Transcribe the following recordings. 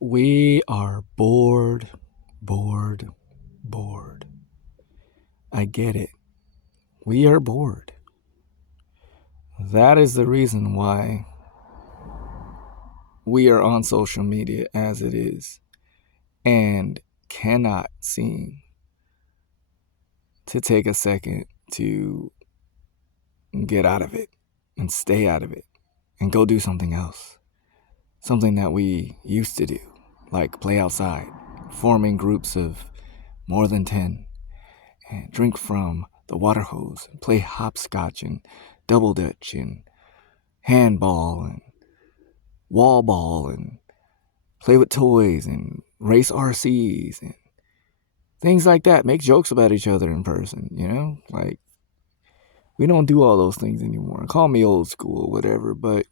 We are bored, bored, bored. I get it. We are bored. That is the reason why we are on social media as it is and cannot seem to take a second to get out of it and stay out of it and go do something else. Something that we used to do, like play outside, forming groups of more than 10 and drink from the water hose and play hopscotch and double dutch and handball and wall ball and play with toys and race RCs and things like that. Make jokes about each other in person, Like, we don't do all those things anymore. Call me old school, whatever, but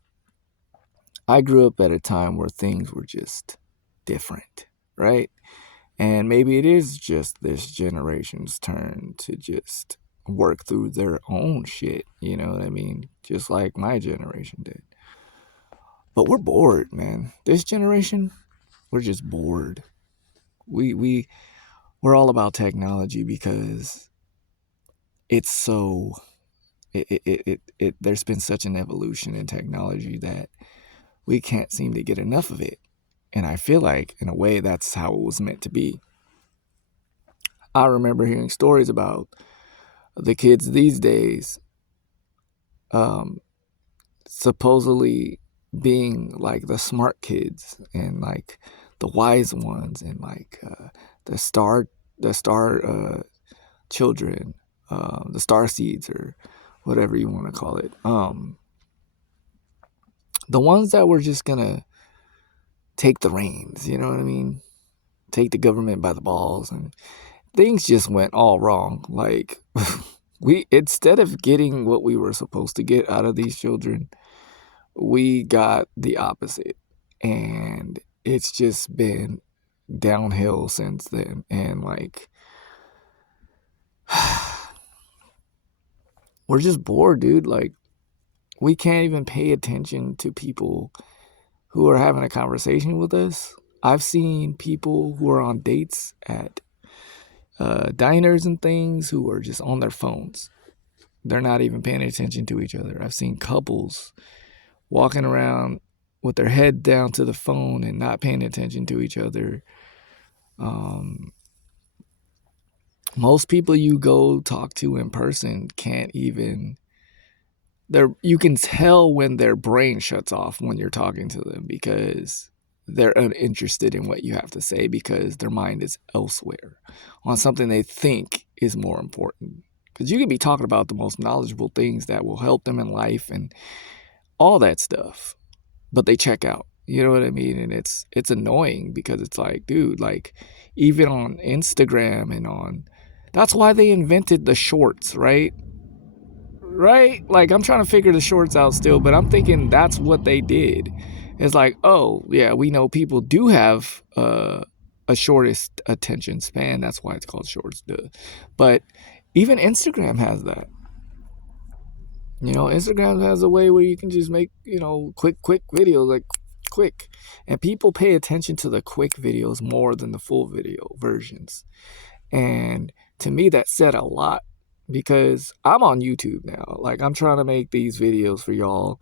I grew up at a time where things were just different, right? And maybe it is just this generation's turn to just work through their own shit, you know what I mean? Just like my generation did. But we're bored, man. This generation, we're just bored. We're all about technology because it's so there's been such an evolution in technology that we can't seem to get enough of it. And I feel like in a way that's how it was meant to be. I remember hearing stories about the kids these days um, supposedly being like the smart kids and like the wise ones and like the star children, the star seeds or whatever you want to call it. The ones that were just gonna take the reins, you know what I mean? Take the government by the balls, and things just went all wrong. Like we instead of getting what we were supposed to get out of these children, we got the opposite. And it's just been downhill since then. And like we're just bored, dude. Like we can't even pay attention to people who are having a conversation with us. I've seen people who are on dates at diners and things who are just on their phones. They're not even paying attention to each other. I've seen couples walking around with their head down to the phone and not paying attention to each other. Most people you go talk to in person can't even. You can tell when their brain shuts off when you're talking to them because they're uninterested in what you have to say because their mind is elsewhere on something they think is more important. Because you can be talking about the most knowledgeable things that will help them in life and all that stuff, but they check out. You know what I mean? And it's annoying because it's like, dude, like even on Instagram and that's why they invented the shorts, right? Right? Like I'm trying to figure the shorts out still, but I'm thinking that's what they did. It's like, oh yeah, we know people do have a shortest attention span. That's why it's called shorts, duh. But even Instagram has that. Instagram has a way where you can just make quick videos, like quick, and people pay attention to the quick videos more than the full video versions. And to me, that said a lot because I'm on YouTube now. Like I'm trying to make these videos for y'all,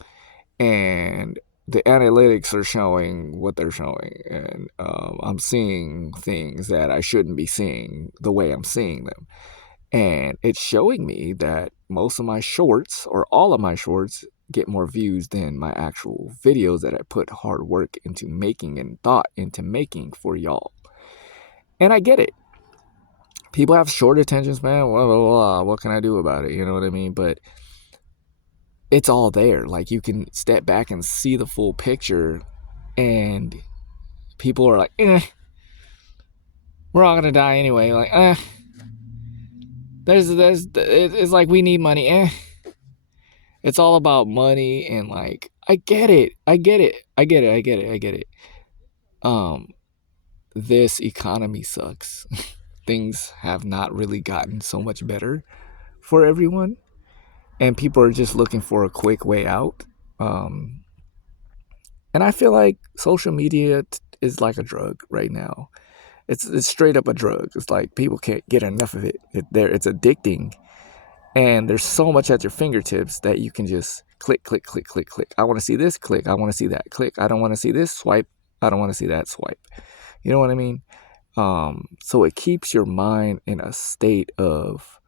and the analytics are showing what they're showing, and I'm seeing things that I shouldn't be seeing the way I'm seeing them. And it's showing me that most of my shorts or all of my shorts get more views than my actual videos that I put hard work into making and thought into making for y'all. And I get it. People have short attention span, blah, blah, blah. What can I do about it? You know what I mean? But it's all there. Like you can step back and see the full picture, and people are like, we're all gonna die anyway. Like, it's like we need money. It's all about money, and like I get it. This economy sucks. Things have not really gotten so much better for everyone, and people are just looking for a quick way out. And I feel like social media is like a drug right now. It's straight up a drug. It's like people can't get enough of it. It's addicting, and there's so much at your fingertips that you can just click, click, click, click, click. I want to see this, click. I want to see that, click. I don't want to see this, swipe. I don't want to see that, swipe. You know what I mean? So it keeps your mind in a state of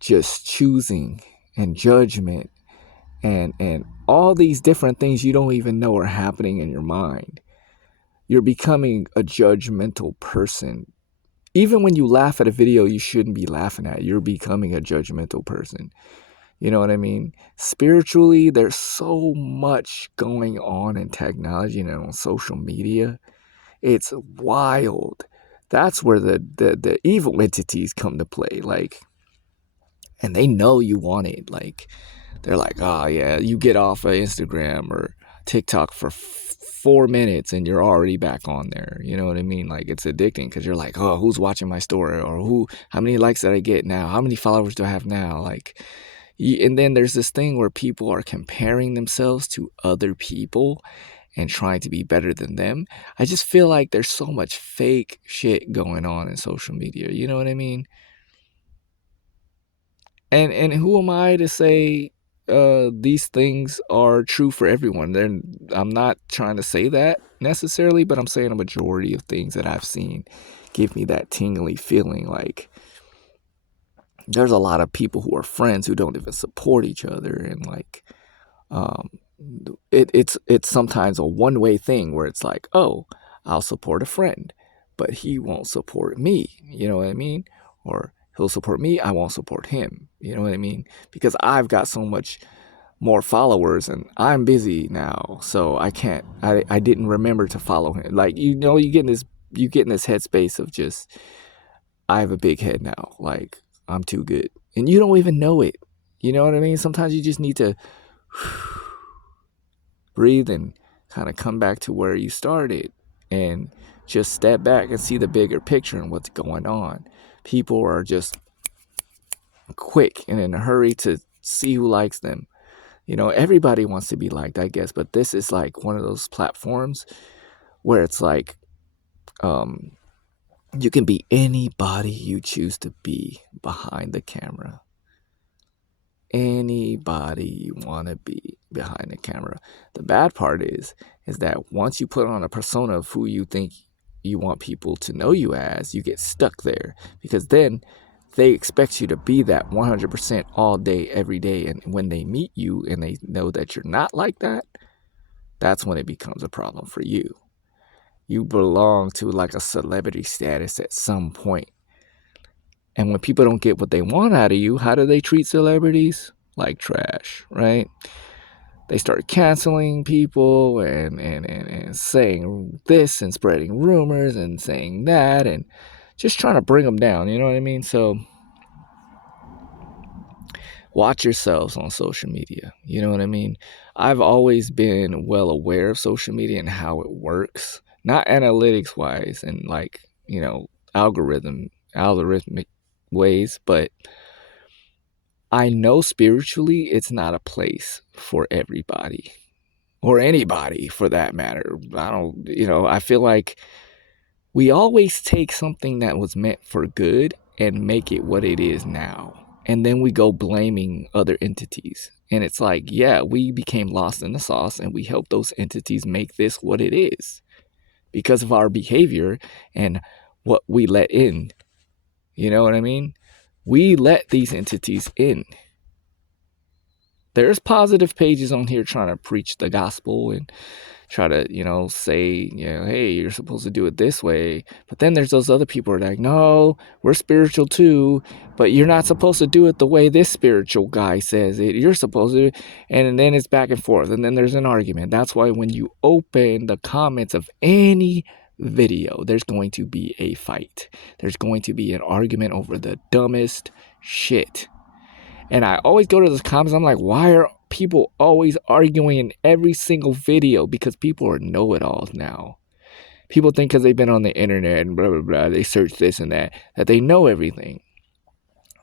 just choosing and judgment and all these different things you don't even know are happening in your mind. You're becoming a judgmental person. Even when you laugh at a video you shouldn't be laughing at, you're becoming a judgmental person. You know what I mean? Spiritually, there's so much going on in technology and on social media. It's wild. That's where the evil entities come to play. Like, and they know you want it. Like, they're like, oh yeah, you get off of Instagram or TikTok for 4 minutes and you're already back on there. You know what I mean? Like, it's addicting because you're like, oh, who's watching my story? Or how many likes did I get now? How many followers do I have now? Like, and then there's this thing where people are comparing themselves to other people and trying to be better than them. I just feel like there's so much fake shit going on in social media. You know what I mean? And who am I to say these things are true for everyone? I'm not trying to say that necessarily, but I'm saying a majority of things that I've seen give me that tingly feeling. Like, there's a lot of people who are friends who don't even support each other, and like it's sometimes a one-way thing where it's like, oh, I'll support a friend, but he won't support me. You know what I mean? Or he'll support me, I won't support him. You know what I mean? Because I've got so much more followers and I'm busy now, so I can't. I didn't remember to follow him. Like, you get in this headspace of just, I have a big head now. Like, I'm too good, and you don't even know it. You know what I mean? Sometimes you just need to breathe and kind of come back to where you started and just step back and see the bigger picture and what's going on. People are just quick and in a hurry to see who likes them. You know, everybody wants to be liked, I guess, but this is like one of those platforms where it's like you can be anybody you choose to be behind the camera. Anybody you want to be behind the camera. The bad part is that once you put on a persona of who you think you want people to know you as, you get stuck there, because then they expect you to be that 100% all day, every day. And when they meet you and they know that you're not like that, that's when it becomes a problem for you. You belong to like a celebrity status at some point. And when people don't get what they want out of you, how do they treat celebrities? Like trash, right? They start canceling people and saying this and spreading rumors and saying that and just trying to bring them down. You know what I mean? So watch yourselves on social media. You know what I mean? I've always been well aware of social media and how it works, not analytics wise and like, algorithmic ways, but I know spiritually it's not a place for everybody or anybody for that matter. I feel like we always take something that was meant for good and make it what it is now. And then we go blaming other entities. And it's like, yeah, we became lost in the sauce and we helped those entities make this what it is because of our behavior and what we let in. You know what I mean? We let these entities in. There's positive pages on here trying to preach the gospel and try to, say, hey, you're supposed to do it this way. But then there's those other people who are like, no, we're spiritual too, but you're not supposed to do it the way this spiritual guy says it. You're supposed to. And then it's back and forth. And then there's an argument. That's why when you open the comments of any video, there's going to be a fight. There's going to be an argument over the dumbest shit. And I always go to those comments. I'm like, why are people always arguing in every single video? Because people are know-it-alls now. People think because they've been on the internet and blah, blah, blah, they search this and that they know everything.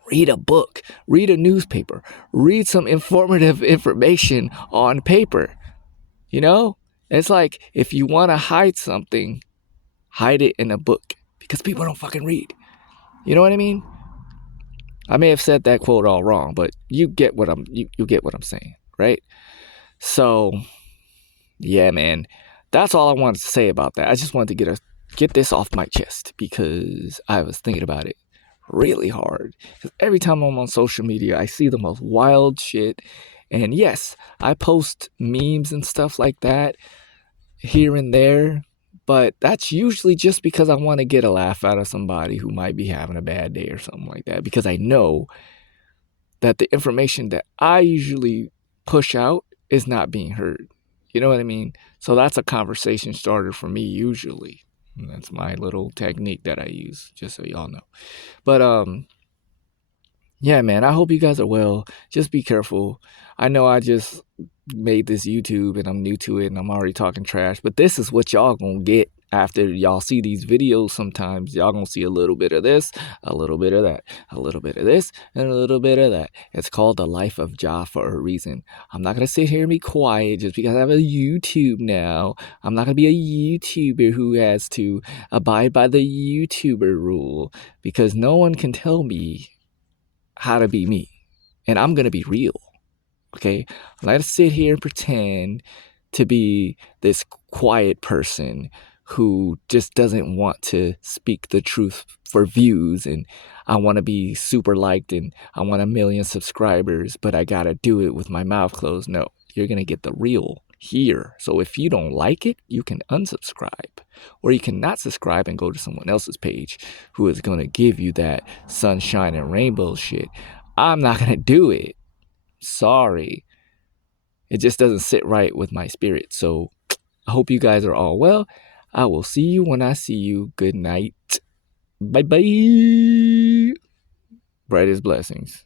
Read a book. Read a newspaper. Read some informative information on paper. It's like if you want to hide something, hide it in a book because people don't fucking read. You know what I mean? I may have said that quote all wrong, but you get what I'm saying, right? So, yeah, man, that's all I wanted to say about that. I just wanted to get this off my chest because I was thinking about it really hard. Because every time I'm on social media, I see the most wild shit. And yes, I post memes and stuff like that here and there, but that's usually just because I want to get a laugh out of somebody who might be having a bad day or something like that. Because I know that the information that I usually push out is not being heard. You know what I mean? So that's a conversation starter for me usually. And that's my little technique that I use, just so y'all know. But yeah, man, I hope you guys are well. Just be careful. I know I just made this YouTube and I'm new to it and I'm already talking trash, but this is what y'all gonna get after y'all see these videos. Sometimes y'all gonna see a little bit of this, a little bit of that, a little bit of this, and a little bit of that. It's called The Life of Ja for a reason. I'm not gonna sit here and be quiet just because I have a YouTube now. I'm not gonna be a YouTuber who has to abide by the YouTuber rule because no one can tell me how to be me. And I'm going to be real. Okay? I'm not going to sit here and pretend to be this quiet person who just doesn't want to speak the truth for views, and I want to be super liked and I want 1 million subscribers, but I got to do it with my mouth closed. No, you're going to get the real here. So if you don't like it, you can unsubscribe, or you can not subscribe and go to someone else's page who is going to give you that sunshine and rainbow shit. I'm not going to do it. Sorry. It just doesn't sit right with my spirit. So I hope you guys are all well. I will see you when I see you. Good night. Bye bye. Brightest blessings.